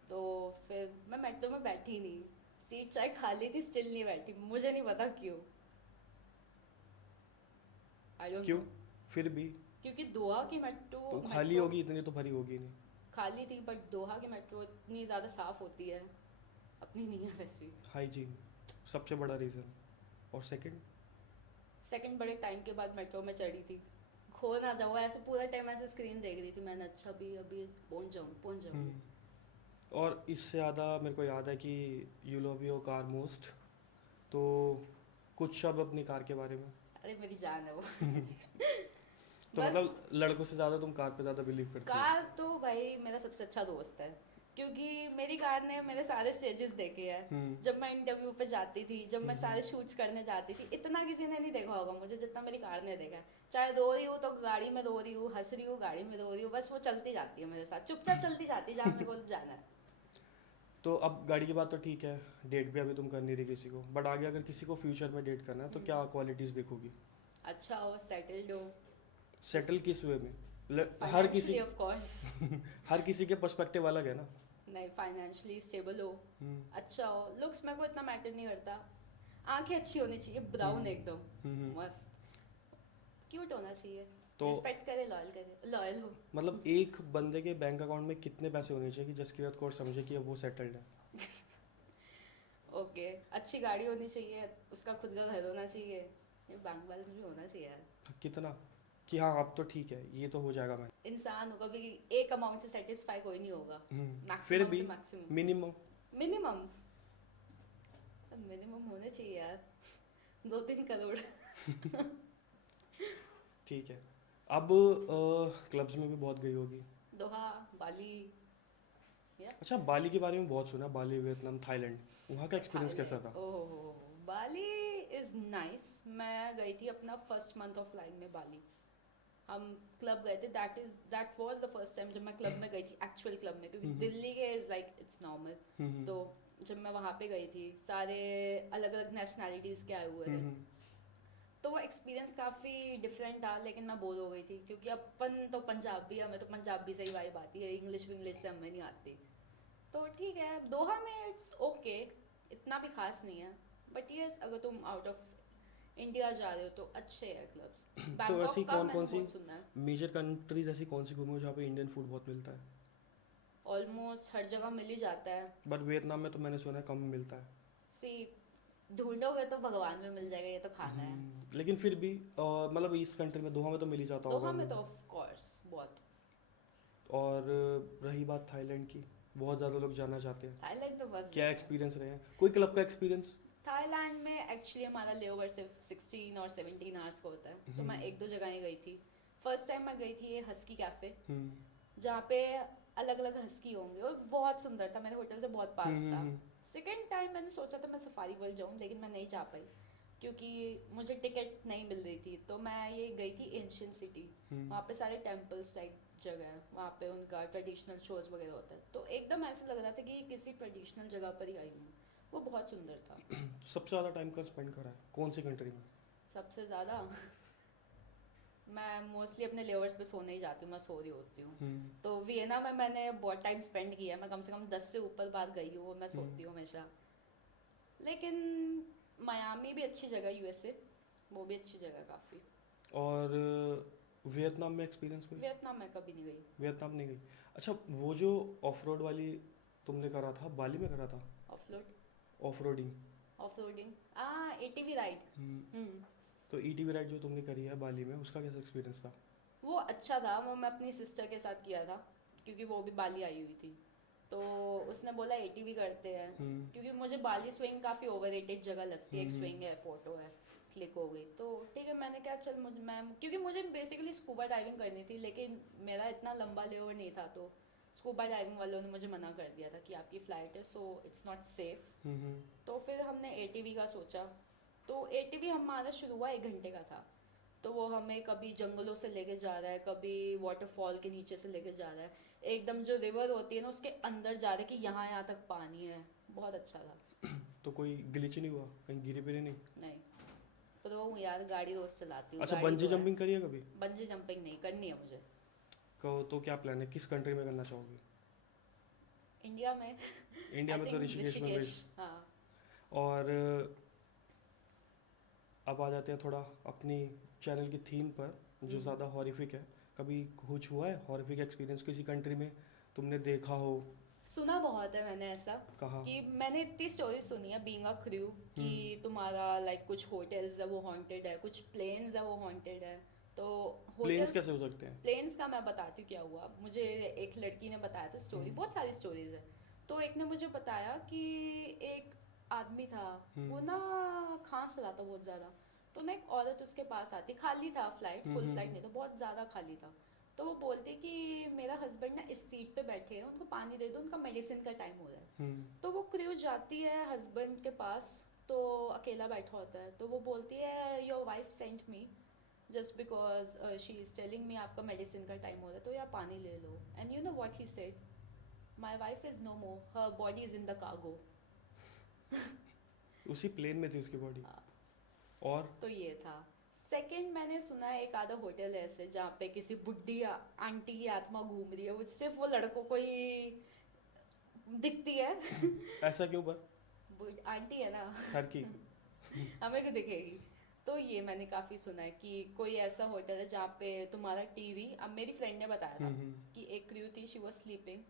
तो फिर मैं मेट्रो में बैठी नहीं, सीट चाहे खाली थी स्टिल नहीं बैठी, मुझे नहीं पता क्यों, आई डोंट क्यों? नो। फिर भी क्योंकि दोहा की मेट्रो तो खाली मेट्रो होगी, इतनी तो भरी होगी नहीं। खाली थी, बट दोहा की मेट्रो इतनी ज़्यादा साफ़ होती है, अपनी नहीं है वैसी। हाइजीन सबसे बड़ा रीज़न। और सेकंड? सेकंड बड़े टाइम के बाद मेट्रो में चढ़ी थी, खो ना जाओ ऐसे पूरा टाइम ऐसे स्क्रीन देख रही थी मैंने, अच्छा भी अभी पहुंच जाऊंगी। और इससे ज़्यादा मेरे को याद है कि you love your car most, तो कुछ शब्द अपनी कार के बारे में। अरे मेरी जान है वो। तो बस मतलब लड़कों से ज़्यादा तुम कार पे ज़्यादा बिलीव करती हो? कार तो भाई मेरा सबसे अच्छा दोस्त है, क्योंकि मेरी कार ने मेरे सारे स्टेजेस देखे हैं। हम्म, जब मैं इंटरव्यू पे जाती थी, जब मैं हम्म, सारे शूट्स करने जाती थी, इतना किसी ने नहीं देखा होगा मुझे जितना मेरी कार ने देखा है। चाहे रो रही हूँ तो गाड़ी में रो रही हूँ, हंस रही हूँ गाड़ी में रो रही हूँ, बस वो चलती जाती है मेरे साथ, चुपचाप चलती जाती है जहाँ मेरे को जाना है। तो अब गाड़ी की बात तो ठीक है, डेट भी अभी तुम कर नहीं रही किसी को, बट आगे अगर किसी को फ्यूचर में डेट करना है तो क्या क्वालिटीज़ देखोगी? अच्छा हो, सेटल्ड हो, सेटल किस वे में? हर किसी फाइनेंशियली ऑफ कोर्स। हर किसी के पर्सपेक्टिव अलग है ना। नहीं, फाइनेंशियली स्टेबल हो, हम्म, अच्छा हो, लुक्स मेरे को इतना मैटर नहीं करता, आंखें अच्छी होनी चाहिए, ब्राउन हम्म, एकदम हम्म, मस्त। क्यूट होना चाहिए, तो रिस्पेक्ट करे, लॉयल हो। मतलब एक बंदे के बैंक अकाउंट में कितने पैसे होने चाहिए कि जसकीरत कौर समझे कि अब वो सेटल्ड है? ओके, अच्छी गाड़ी होनी चाहिए, उसका खुद का घर होना चाहिए, ये बैंक बैलेंस भी होना चाहिए यार। कितना कि हाँ अब तो ठीक है, ये तो हो जाएगा मैं। इंसान होगा भी, एक अमाउंट से सेटिस्फाई कोई नहीं होगा, फिर मैक्सिमम भी से मैक्सिमम। मिनिमम मिनिमम मिनिमम होने चाहिए यार 2-3 करोड़। ठीक है। अब क्लब्स में भी बहुत गई होगी। दोहा, बाली, अच्छा, बाली के बारे में बहुत सुना, बाली, वियतनाम, थाईलैंड, वहाँ का एक्सपीरियंस कैसा था? ओह, बाली इज नाइस। मैं गई थी अपना फर्स्ट मंथ ऑफ लाइफ में बाली। हम क्लब गए थे, that was the first time जब मैं क्लब में गई थी, एक्चुअल क्लब में, क्योंकि दिल्ली के इज लाइक इट्स नॉर्मल। तो जब मैं वहाँ पे गई थी, सारे अलग अलग नेशनैलिटीज़ के आए हुए थे, तो वो एक्सपीरियंस काफ़ी डिफरेंट था। लेकिन मैं बोर हो गई थी, क्योंकि अपन तो पंजाबी, हमें तो पंजाबी से ही वाइब आती है, इंग्लिश से हमें नहीं आती। तो ठीक है, दोहा में इट्स ओके, इतना भी खास नहीं है, बट यस अगर तुम आउट ऑफ इंडिया जा रहे हो तो अच्छे है क्लब्स। तो ऐसी बैंकॉक का कौन मैंने कौन सी बहुत सुना है। मेजर कंट्रीज ऐसी कौन सी घूमी हो जहाँ पे इंडियन फूड बहुत मिलता है? ऑलमोस्ट हर जगह मिल ही जाता है। बट वियतनाम में तो मैंने सुना है कम मिलता है। सी, ढूंढोगे तो भगवान में मिल जाएगा, ये तो खाना है। लेकिन फिर भी मतलब इस कंट्री में, दोहा में तो मिल ही जाता होगा। दोहा में तो ऑफ कोर्स बहुत। और रही बात थाईलैंड की, बहुत ज़्यादा लोग जाना चाहते हैं, थाईलैंड तो बस क्या एक्सपीरियंस रहे हैं? कोई क्लब का एक्सपीरियंस? थाईलैंड में एक्चुअली हमारा लेओवर सिर्फ 16 और 17 आवर्स का होता है, तो मैं 1-2 जगह ही गई थी। फर्स्ट टाइम मैं गई थी ये हस्की कैफ़े, जहाँ पे अलग अलग हस्की होंगे, और बहुत सुंदर था, मेरे होटल से बहुत पास था। सेकेंड टाइम मैंने सोचा था मैं सफारी वर्ल्ड जाऊँ, लेकिन मैं नहीं जा पाई क्योंकि मुझे टिकट नहीं मिल रही थी। तो मैं ये गई थी एंशियंट सिटी, वहाँ पे सारे टेम्पल्स टाइप जगह है, वहाँ पे उनका ट्रेडिशनल शोज वगैरह होता है, तो एकदम ऐसा लग रहा था कि किसी ट्रेडिशनल जगह पर ही आई हूँ। वो बहुत सुंदर था। सबसे ज़्यादा टाइम का स्पेंड करा है कौन सी कंट्री में? सबसे ज़्यादा मैं मोस्टली अपने लेवर्स पे सोने ही जाती हूँ, मैं सो रही होती हूँ। तो वियना में मैंने बहुत टाइम स्पेंड किया है, मैं कम से कम 10 से ऊपर बार गई हूँ, मैं सोती हूँ हमेशा। लेकिन मियामी भी अच्छी जगह, यूएसए वो भी अच्छी जगह काफ़ी। और वियतनाम में एक्सपीरियंस कोई? वियतनाम में कभी नहीं गई। वियतनाम नहीं गई? अच्छा, वो जो ऑफ रोड वाली तुमने करा था, बाली में करा था? Off roading ATV ride. तो ईटीवी राइड जो तुमने करी है बाली में, उसका कैसा एक्सपीरियंस था? वो अच्छा था, वो मैं अपनी सिस्टर के साथ किया था, क्योंकि वो भी बाली आई हुई थी, तो उसने बोला एटीवी करते हैं। क्योंकि मुझे बाली स्विंग काफ़ी ओवररेटेड जगह लगती है, एक स्विंग है, फोटो है, क्लिक हो गई, तो ठीक है मैंने कहा चल क्योंकि मुझे बेसिकली स्कूबा डाइविंग करनी थी, लेकिन मेरा इतना लंबा लेओवर नहीं था, तो स्कूबा डाइविंग वालों ने मुझे मना कर दिया था कि आपकी फ़्लाइट है, सो इट्स नॉट सेफ। तो फिर हमने एटीवी का सोचा, तो एटीवी हमारा शुरू हुआ 1 घंटे का था। तो वो हमें कभी जंगलों से लेके जा रहा है, कभी वाटरफॉल के नीचे से लेके जा रहा है, एकदम जो रिवर होती है ना उसके अंदर जा रहा है कि यहाँ तक पानी है। बहुत अच्छा था। तो कोई ग्लिच नहीं हुआ, कहीं गिरी पिरी नहीं? नहीं, प्रो हूँ यार, गाड़ी रोज चलाती हूँ। अच्छा, बंजी जंपिंग करी है कभी? बंजी जंपिंग नहीं करनी है मुझे। कहो तो क्या प्लान है, किस कंट्री में करना चाहोगी? इंडिया में। इंडिया में तो ऋषिकेश में गई। हाँ। और अब आ जाते हैं थोड़ा अपनी चैनल की थीम पर, जो ज़्यादा हॉरिफिक है। कभी कुछ हुआ है हॉरिफिक एक्सपीरियंस किसी कंट्री में, तुमने देखा हो? सुना बहुत है मैंने ऐसा। कहाँ? कि मैंने इतनी स्टोरी सुनी है बीइंग अ क्रू, कि तुम्हारा लाइक कुछ होटल्स है वो हॉन्टेड है, कुछ प्लेन्स है वो हॉन्टेड है। तो प्लेन्स कैसे हो सकते हैं? प्लेन्स का मैं बताती हूँ क्या हुआ। मुझे एक लड़की ने बताया था स्टोरी, बहुत सारी स्टोरीज है। तो एक ने मुझे बताया कि एक आदमी था, वो ना खांस रहा था बहुत ज़्यादा, तो ना एक औरत उसके पास आती, खाली था फ्लाइट, फुल फ्लाइट नहीं, तो बहुत ज़्यादा खाली था। तो वो बोलते कि मेरा हस्बैंड ना इस सीट पे बैठे हैं, उनको पानी दे दो, उनका मेडिसिन का टाइम हो रहा है। तो वो क्रू जाती है हस्बैंड के पास, तो अकेला बैठा होता है, तो वो बोलती है your wife sent me just because she is telling me आपका मेडिसिन का टाइम हो रहा है, तो या पानी ले लो। And you know what he said, my wife is no more, her body is in the cargo. उसी प्लेन में थी उसकी बॉडी? और तो ये था। सेकंड मैंने सुना है एक आधा होटल है ऐसे जहाँ पे किसी बुढ़ी आंटी की आत्मा घूम रही है, वो सिर्फ वो लड़कों को ही दिखती है। ऐसा क्यों? पर आंटी है ना, हर की हमें क्यों दिखेगी। तो ये मैंने काफ़ी सुना है कि कोई ऐसा होटल है जहाँ पे तुम्हारा टीवी, अब मेरी फ्रेंड ने बताया था कि एक क्रू थी, शी वॉज स्लीपिंग,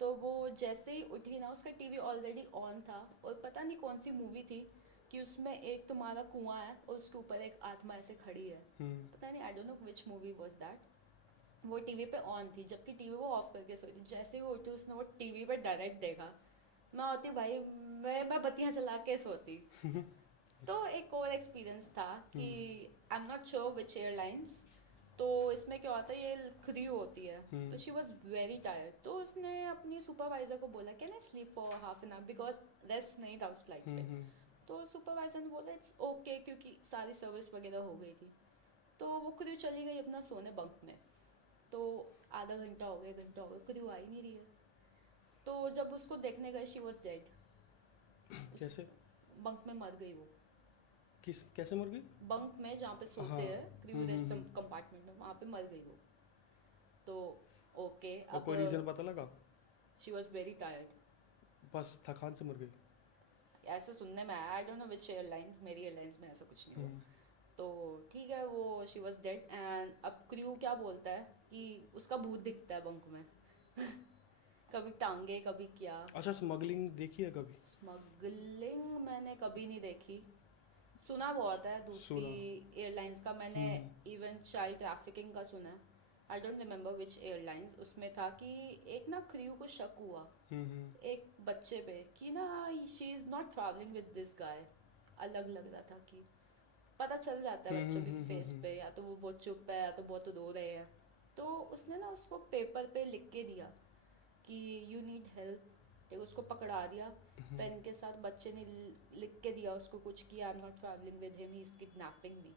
तो वो जैसे ही उठी ना उसका टीवी ऑलरेडी ऑन था, और पता नहीं कौन सी मूवी थी कि उसमें एक तुम्हारा कुआं है और उसके ऊपर एक आत्मा ऐसे खड़ी है, पता नहीं, I don't know which movie was that. वो टीवी पे ऑन थी, जबकि टीवी वो ऑफ करके सोई थी। जैसे ही वो उठी उसने वो टीवी पे डायरेक्ट देखा, मैं होती भाई, मैं बत्तियां जला के सोती। तो एक और एक्सपीरियंस था कि I am not sure which airlines, तो इसमें क्या होता है, ये क्रू होती है, तो शी वॉज वेरी टायर्ड, तो उसने अपनी सुपरवाइजर को बोला can I sleep for half an hour, because rest नहीं था उस फ्लाइट पे। तो सुपरवाइजर ने बोला इट्स ओके, क्योंकि सारी सर्विस वगैरह हो गई थी। तो वो क्रू चली गई अपना सोने बंक में। तो आधा घंटा हो गया, घंटा हो गया, क्रू आ ही नहीं रही है। तो जब उसको देखने गए, शी वॉज डेड। कैसे? बंक में मर गई वो। कैसे मर गई? बंक में जहाँ पे सोते हाँ। हैं, क्रू रेस्ट कंपार्टमेंट में, वहाँ पे मर गई वो। तो ओके, और कोई रीजन पता लगा? शी वॉज वेरी टायर्ड, बस थकान से मर गई? ऐसे सुनने में आया, I don't know which airlines, मेरी एयरलाइंस में ऐसा कुछ नहीं हुआ। तो ठीक है, वो शी वॉज डेड। एंड अब क्रू क्या बोलता है कि उसका भूत दिखता है बंक में। कभी टांगे, कभी क्या। अच्छा, स्मगलिंग देखी है कभी? स्मगलिंग मैंने कभी नहीं देखी, सुना बहुत है दूसरी एयरलाइंस का। मैंने इवन चाइल्ड ट्रैफिकिंग का सुना है, I don't remember which airlines. उसमें था कि एक ना क्रू को शक हुआ एक बच्चे पे कि ना she is not travelling with this guy. अलग लग रहा था कि पता चल जाता है बच्चों के फेस पे, या तो वो बहुत चुप है या तो बहुत रो रहे हैं। तो उसने ना उसको पेपर पे लिख के दिया कि यू नीड हेल्प, तो उसको पकड़ा दिया पेन के साथ। बच्चे ने लिख के दिया उसको कुछ कि I am not travelling with him, he is kidnapping me.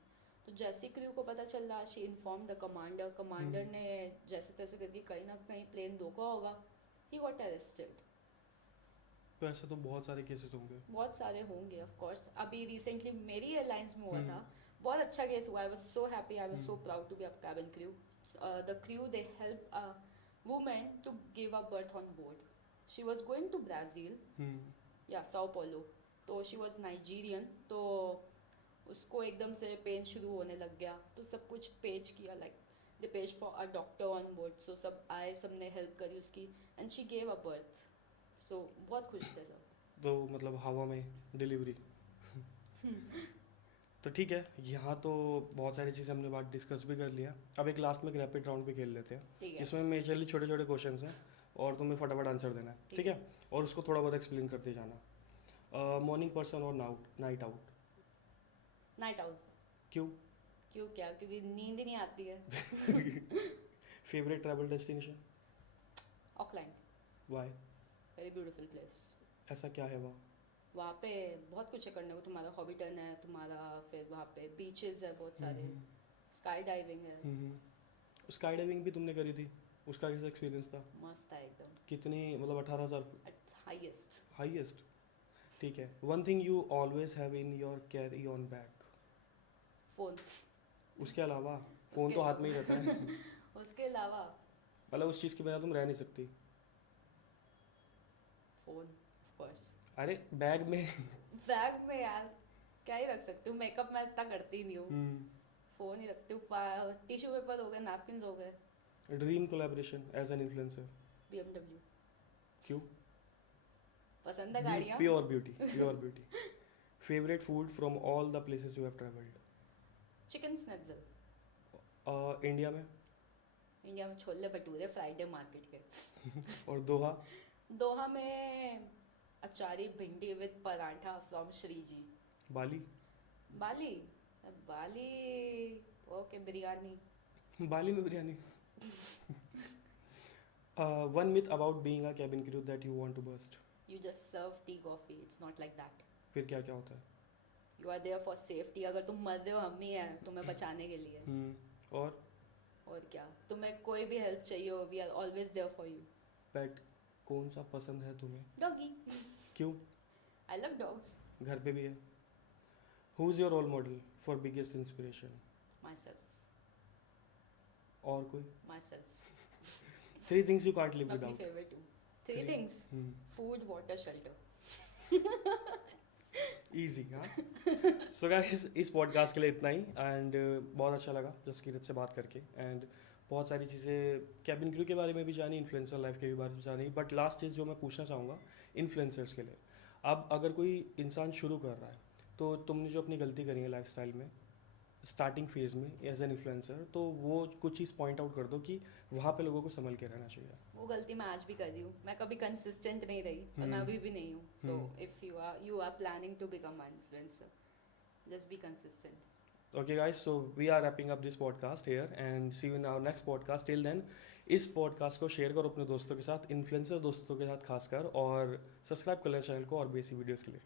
तो जैसे क्रू को पता चल रहा, she inform the commander. Commander ने जैसे तैसे करके कहीं ना कहीं प्लेन रोका होगा, ही गॉट अरेस्टेड। तो ऐसे तो बहुत सारे केसेस होंगे। बहुत सारे होंगे ऑफ कोर्स। अभी रिसेंटली मेरी एयरलाइंस में हुआ था, बहुत अच्छा केस हुआ। I was so happy, I was so proud to be a cabin crew. The crew, they helped a woman to give up birth on board. She was going to Brazil, या Sao Paulo. तो she was Nigerian, तो उसको एकदम से pen शुरू होने लग गया, तो सब कुछ पेज किया, like they page for a doctor on board. So सब आए, सब ने हेल्प करी उसकी, and she gave a birth. So बहुत खुश थे सब। तो मतलब हवा में डिलीवरी। तो ठीक है, यहाँ तो बहुत सारी चीज़ें हमने बात डिस्कस भी कर लिया। अब एक लास्ट में एक रैपिड राउंड भी खेल लेते हैं। ठीक है, इसमें मेजरली छोटे छोटे क्वेश्चंस हैं और तुम्हें फटाफट आंसर देना है, ठीक है? और उसको थोड़ा बहुत एक्सप्लेन करते जाना। मॉर्निंग पर्सन और नाइट आउट? Night out. क्यों? क्यों क्या? क्योंकि नींद ही नहीं आती है। Favourite travel destination? Auckland, why? Very beautiful place. ऐसा क्या है वहाँ? वहाँ पे बहुत कुछ है करने को, तुम्हारा हॉबिटन है तुम्हारा, फिर वहाँ पे बीचेस है बहुत सारे, स्काई डाइविंग है। स्काई डाइविंग भी तुमने करी थी, उसका कैसा एक्सपीरियंस था? मस्त है एकदम, कितनी, मतलब 18,000? हाईएस्ट। हाईएस्ट, ठीक है। One thing you always have in your carry on bag? Phone. उसके अलावा? फ़ोन तो हाथ में ही रहता है। उसके अलावा मतलब उस चीज़ के बिना तुम रह नहीं सकती? Phone of course. अरे बैग में। बैग में यार क्या ही रख सकती हूँ, मेकअप मैं इतना करती ही नहीं हूँ। फोन ही रखती हूँ, टिश्यू पेपर हो गए, नैपकिन हो गए। Dream collaboration as an influencer? BMW। क्यों? पसंद है गाड़ियाँ। Pure beauty, pure beauty. Favourite food from all the places you have travelled? Chicken schnitzel. India में? इंडिया में छोले भटूरे फ्राइडे मार्केट के। और दोहा? दोहा में achari bhindi with paratha from Shriji. Bali? Bali, Bali okay, biryani. Bali में biryani. One myth about being a cabin crew that you want to bust? You just serve tea coffee, it's not like that. फिर क्या क्या होता है? You are there for safety, अगर तुम मर रहे हो हम ही हैं तुम्हें बचाने के लिए। और क्या, तुम्हें कोई भी हेल्प चाहिए हो, we are always there for you. Pet कौन सा पसंद है तुम्हें? डॉगी। क्यों? I love dogs. घर पे भी है। Who is your role model for biggest inspiration? Myself. और कोई? Myself. 3 things you can't live अपनी without. Favourite 2 3 things: Hmm. food, water, shelter. Easy हाँ. सो गाइस इस पॉडकास्ट के लिए इतना ही एंड बहुत अच्छा लगा जसकीरत से बात करके एंड बहुत सारी चीज़ें कैबिन क्रू के बारे में भी जानी, इन्फ्लुएंसर लाइफ के भी बारे में जानी. बट लास्ट चीज़ जो मैं पूछना चाहूँगा इन्फ्लुएंसर्स के लिए, अब अगर कोई इंसान शुरू कर रहा है तो तुमने जो अपनी गलती करी है लाइफस्टाइल में स्टार्टिंग फेज में एज एन इन्फ्लुएंसर, तो वो कुछ चीज़ पॉइंट आउट कर दो कि वहाँ पे लोगों को संभल के रहना चाहिए. वो गलती मैं आज भी कर रही हूँ. मैं कभी कंसिस्टेंट नहीं रही और मैं अभी भी नहीं हूँ. So if you are planning to become an influencer, just be consistent. Okay guys, so we are wrapping up this podcast here and see you in our next podcast. Till then इस podcast को share करो अपने दोस्तों के साथ, influencer दोस्तों के साथ खासकर, और सब्सक्राइब कर लें चैनल को और भी ऐसी वीडियोस के लिए.